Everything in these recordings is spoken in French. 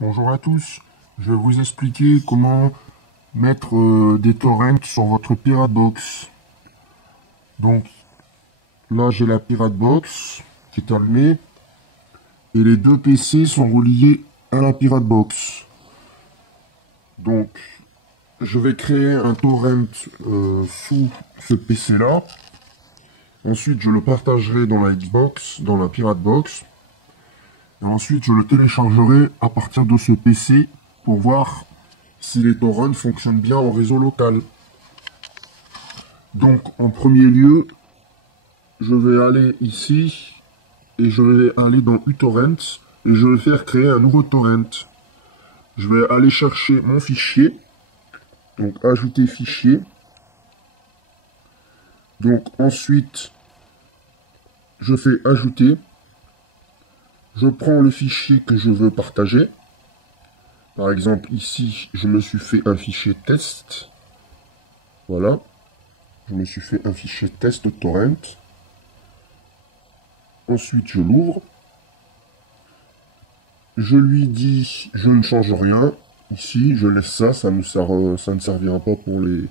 Bonjour à tous, je vais vous expliquer comment mettre des torrents sur votre Pirate Box. Donc là j'ai la Pirate Box qui est allumée et les deux PC sont reliés à la Pirate Box. Donc je vais créer un torrent sous ce PC là. Ensuite je le partagerai dans la Xbox, dans la Pirate Box. Et ensuite je le téléchargerai à partir de ce PC pour voir si les torrents fonctionnent bien en réseau local. Donc en premier lieu, je vais aller ici et je vais aller dans uTorrent et je vais faire créer un nouveau torrent. Je vais aller chercher mon fichier, donc ajouter fichier. Donc ensuite, je fais ajouter. Je prends le fichier que je veux partager. Par exemple, ici, je me suis fait un fichier test. Voilà. Je me suis fait un fichier test torrent. Ensuite, je l'ouvre. Je lui dis, je ne change rien. Ici, je laisse ça, ça ne servira pas pour les...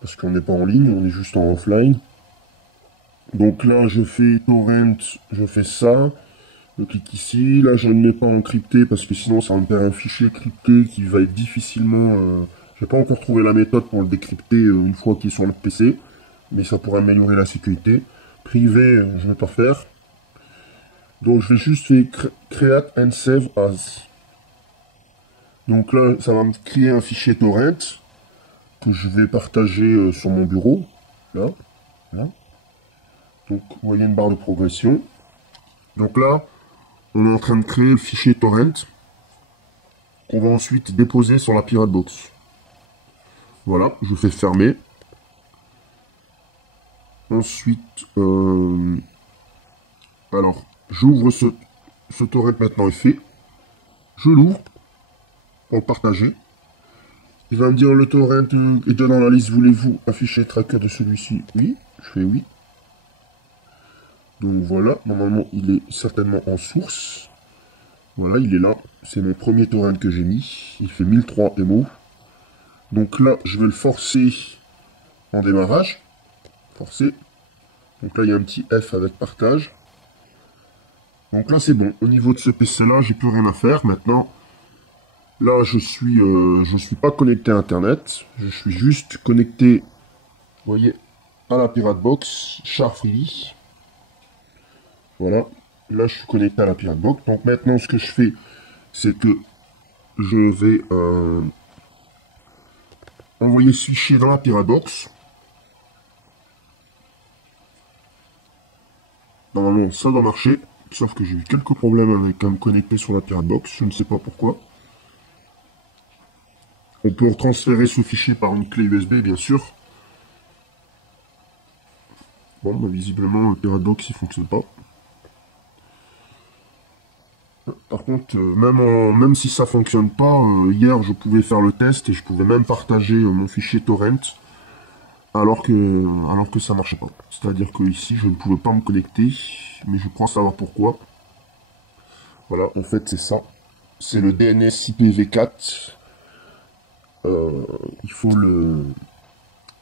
Parce qu'on n'est pas en ligne, on est juste en offline. Donc là, je fais torrent, je fais ça. Je clique ici. Là, je ne mets pas encrypté parce que sinon, ça va me faire un fichier crypté qui va être difficilement... J'ai pas encore trouvé la méthode pour le décrypter une fois qu'il est sur le PC. Mais ça pourrait améliorer la sécurité. Privé, je ne vais pas faire. Donc je vais juste faire create and save as. Donc là, ça va me créer un fichier torrent que je vais partager sur mon bureau. Là. Donc vous voyez une barre de progression. Donc là, on est en train de créer le fichier torrent qu'on va ensuite déposer sur la Pirate Box. Voilà, je fais fermer. Ensuite, alors, j'ouvre ce torrent maintenant est fait. Je l'ouvre pour le partager. Il va me dire le torrent est déjà dans la liste. Voulez-vous afficher le tracker de celui-ci? Oui, je fais oui. Donc voilà, normalement il est certainement en source. Voilà, il est là. C'est mon premier torrent que j'ai mis. Il fait 1003 MO. Donc là, je vais le forcer en démarrage. Forcer. Donc là, il y a un petit F avec partage. Donc là, c'est bon. Au niveau de ce PC-là, j'ai plus rien à faire. Maintenant, là, je suis pas connecté à Internet. Je suis juste connecté, vous voyez, à la Pirate Box, Sharfree. Voilà. Là, je suis connecté à la Pirate Box. Donc maintenant, ce que je fais, c'est que je vais envoyer ce fichier dans la Pirate Box. Normalement, ça doit marcher. Sauf que j'ai eu quelques problèmes avec me connecter sur la Pirate Box. Je ne sais pas pourquoi. On peut transférer ce fichier par une clé USB, bien sûr. Bon, bah, visiblement, le Pirate Box, il fonctionne pas. Par contre, même si ça fonctionne pas, hier, je pouvais faire le test et je pouvais même partager mon fichier torrent alors que ça marchait pas. C'est-à-dire que ici, je ne pouvais pas me connecter, mais je crois savoir pourquoi. Voilà, en fait, c'est ça. C'est le DNS IPv4. Il faut le...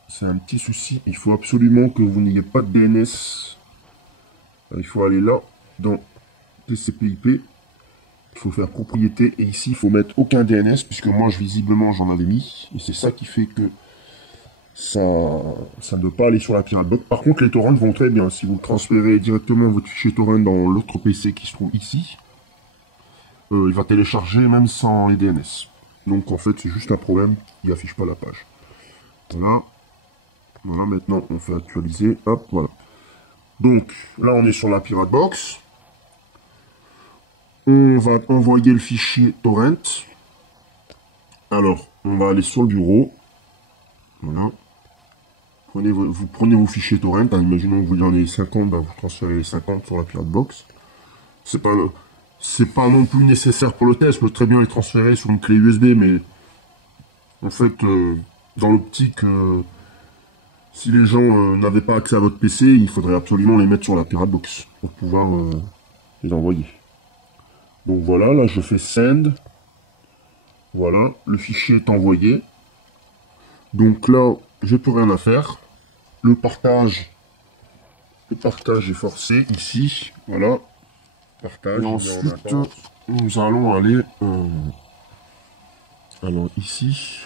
C'est un petit souci. Il faut absolument que vous n'ayez pas de DNS. Il faut aller là, dans TCP/IP. Il faut faire propriété. Et ici, il faut mettre aucun DNS, puisque moi, visiblement, j'en avais mis. Et c'est ça qui fait que ça ne doit pas aller sur la Pirate Box. Par contre, les torrents vont très bien. Si vous transférez directement votre fichier torrent dans l'autre PC qui se trouve ici, il va télécharger même sans les DNS. Donc en fait, c'est juste un problème, il affiche pas la page. Voilà. Voilà, maintenant on fait actualiser. Hop, voilà. Donc là, on est sur la Pirate Box. On va envoyer le fichier torrent. Alors, on va aller sur le bureau. Voilà. Vous prenez vos fichiers torrent. Hein, imaginons que vous en avez 50, bah, vous transférez les 50 sur la Pirate Box. C'est pas non plus nécessaire pour le test. Je peux très bien les transférer sur une clé USB, mais en fait, dans l'optique, si les gens n'avaient pas accès à votre PC, il faudrait absolument les mettre sur la Pirate Box pour pouvoir les envoyer. Donc voilà, là je fais send. Voilà, le fichier est envoyé. Donc là, j'ai plus rien à faire. Le partage est forcé ici. Voilà, partage. Et ensuite, nous allons aller. Alors ici,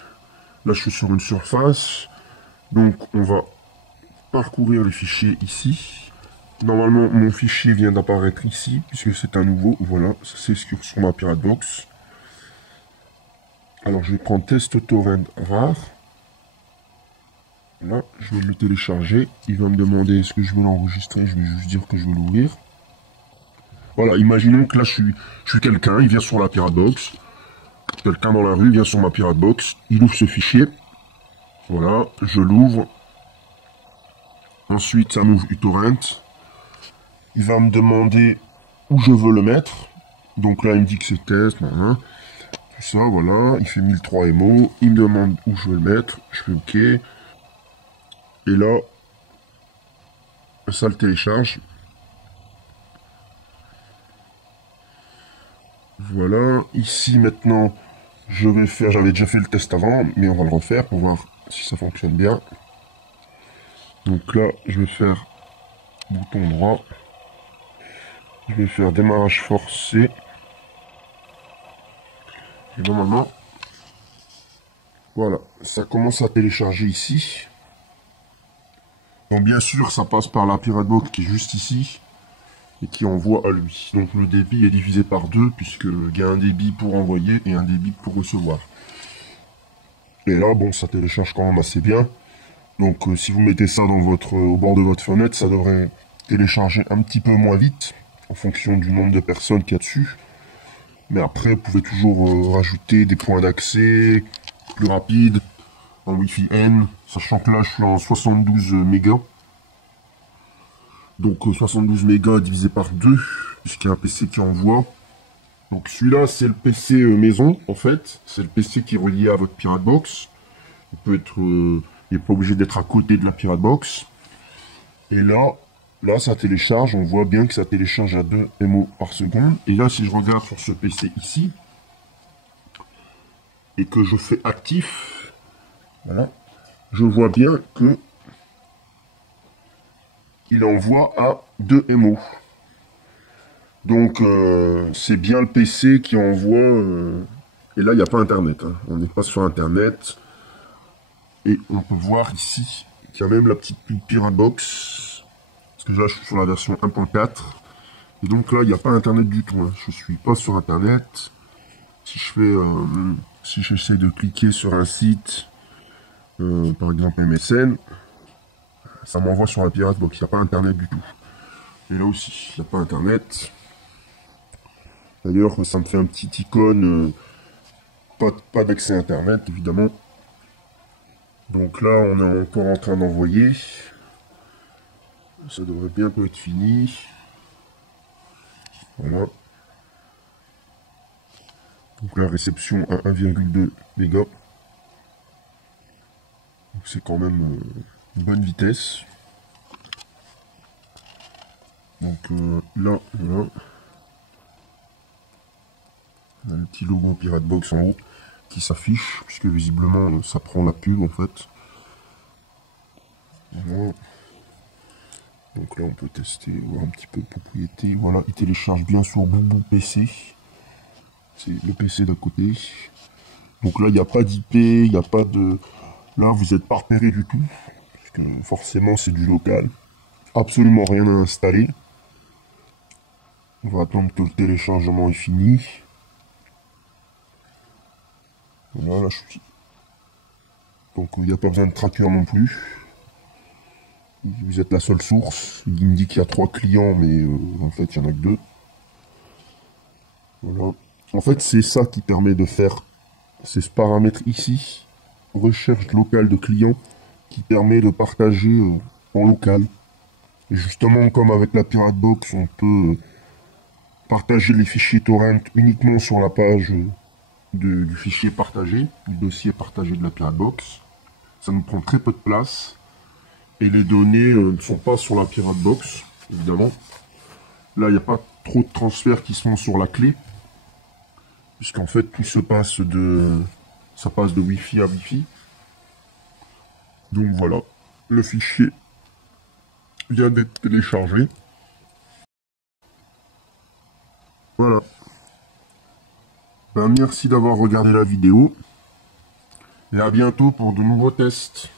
là je suis sur une surface. Donc on va parcourir les fichiers ici. Normalement, mon fichier vient d'apparaître ici, puisque c'est un nouveau. Voilà, ça c'est sur ma Pirate Box. Alors je vais prendre test torrent var. Là, je vais le télécharger. Il va me demander est-ce que je veux l'enregistrer. Je vais juste dire que je veux l'ouvrir. Voilà, imaginons que là je suis quelqu'un, il vient sur la Pirate Box. Quelqu'un dans la rue vient sur ma Pirate Box. Il ouvre ce fichier. Voilà, je l'ouvre. Ensuite, ça m'ouvre uTorrent. Il va me demander où je veux le mettre. Donc là, il me dit que c'est test, tout ça, voilà. Il fait 1003 MO. Il me demande où je veux le mettre. Je fais OK. Et là, ça le télécharge. Voilà. Ici, maintenant, je vais faire... J'avais déjà fait le test avant, mais on va le refaire pour voir si ça fonctionne bien. Donc là, je vais faire bouton droit. Je vais faire démarrage forcé. Et normalement, voilà, ça commence à télécharger ici. Donc bien sûr, ça passe par la Pirate Box qui est juste ici et qui envoie à lui. Donc le débit est divisé par 2 puisqu'il y a un débit pour envoyer et un débit pour recevoir. Et là, bon, ça télécharge quand même assez bien. Donc si vous mettez ça dans au bord de votre fenêtre, ça devrait télécharger un petit peu moins vite en fonction du nombre de personnes qu'il y a dessus. Mais après, vous pouvez toujours rajouter des points d'accès plus rapides en Wi-Fi N, sachant que là, je suis en 72 mégas. Donc 72 mégas divisé par 2, puisqu'il y a un PC qui envoie. Donc celui-là, c'est le PC maison, en fait. C'est le PC qui est relié à votre Pirate Box. Il peut être... il n'est pas obligé d'être à côté de la Pirate Box. Et là, ça télécharge. On voit bien que ça télécharge à 2 MO par seconde. Et là, si je regarde sur ce PC ici, et que je fais actif, voilà, je vois bien que il envoie à 2 MO. Donc, c'est bien le PC qui envoie... et là, il n'y a pas Internet. Hein. On n'est pas sur Internet. Et on peut voir ici qu'il y a même la petite Pirate Box. Parce que là, je suis sur la version 1.4. Et donc là, il n'y a pas Internet du tout. Hein. Je suis pas sur Internet. Si je fais... si j'essaie de cliquer sur un site, par exemple MSN, ça m'envoie sur la Pirate Box. Il n'y a pas Internet du tout. Et là aussi, il n'y a pas Internet. D'ailleurs, ça me fait un petit icône, pas d'accès Internet, évidemment. Donc là, on est encore en train d'envoyer. Ça devrait bientôt être fini. Voilà. Donc la réception à 1,2 mégas. Donc c'est quand même une bonne vitesse. Donc là, voilà. On a le petit logo Pirate Box en haut qui s'affiche, puisque visiblement ça prend la pub en fait. Voilà. Donc là on peut tester, voir un petit peu de propriété. Voilà, il télécharge bien sur Boubou PC. C'est le PC d'à côté. Donc là il n'y a pas d'IP, il n'y a pas de... Là vous n'êtes pas repéré du tout. Parce que forcément c'est du local. Absolument rien à installer. On va attendre que le téléchargement est fini. Voilà, là je suis... Donc il n'y a pas besoin de tracker non plus. Vous êtes la seule source. Il me dit qu'il y a 3 clients, mais en fait il n'y en a que 2. Voilà. En fait c'est ça qui permet de faire... C'est ce paramètre ici. Recherche locale de clients. Qui permet de partager en local. Et justement comme avec la Pirate Box, on peut partager les fichiers torrent uniquement sur la page... du fichier partagé, du dossier partagé de la Pirate Box. Ça nous prend très peu de place. Et les données ne sont pas sur la Pirate Box, évidemment. Là, il n'y a pas trop de transferts qui sont sur la clé. puisqu'en fait tout se passe ça passe de Wi-Fi à Wi-Fi. Donc voilà, le fichier vient d'être téléchargé. Voilà. Ben, merci d'avoir regardé la vidéo et à bientôt pour de nouveaux tests.